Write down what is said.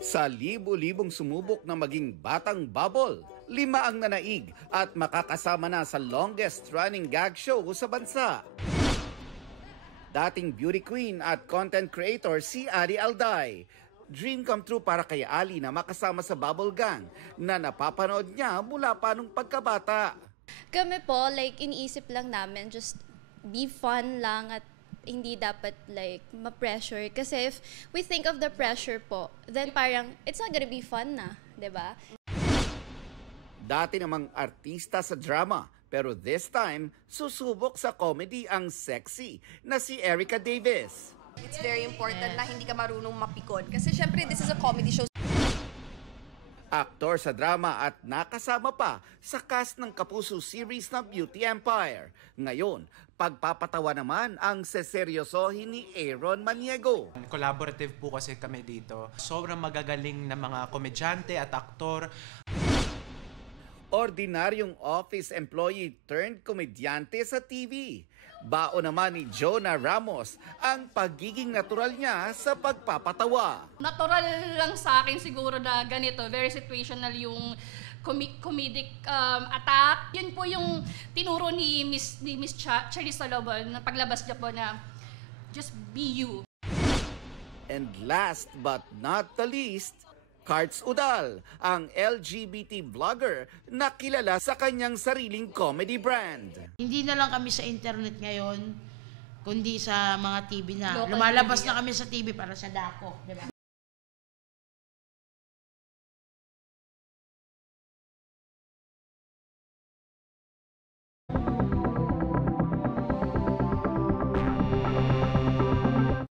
Sa libo-libong sumubok na maging batang bubble, 5 ang nanaig at makakasama na sa longest running gag show sa bansa. Dating beauty queen at content creator si Ali Alday. Dream come true para kay Ali na makasama sa Bubble Gang na napapanood niya mula pa nung pagkabata. Kami po, iniisip lang namin, just be fun lang at hindi dapat ma-pressure. Kasi if we think of the pressure po, then parang it's not gonna be fun na, 'di ba? Dati namang artista sa drama, pero this time, susubok sa comedy ang sexy na si Erica Davis. It's very important na hindi ka marunong mapikon. Kasi syempre, this is a comedy show. Aktor sa drama at nakasama pa sa cast ng Kapuso series na Beauty Empire. Ngayon, pagpapatawa naman ang seseryosohin ni Aaron Maniego. Collaborative po kasi kami dito. Sobrang magagaling na mga komedyante at aktor. Ordinaryong office employee turned komedyante sa TV. Baon naman ni Jonah Ramos ang pagiging natural niya sa pagpapatawa. Natural lang sa akin siguro na ganito, very situational yung comedic attack. Yun po yung tinuro ni Miss Charisse Salobon na paglabas niya po na just be you. And last but not the least, Karts Udal, ang LGBT vlogger na kilala sa kanyang sariling comedy brand. Hindi na lang kami sa internet ngayon, kundi sa mga TV na. Local Lumalabas media. na kami sa TV para sa dako, di ba?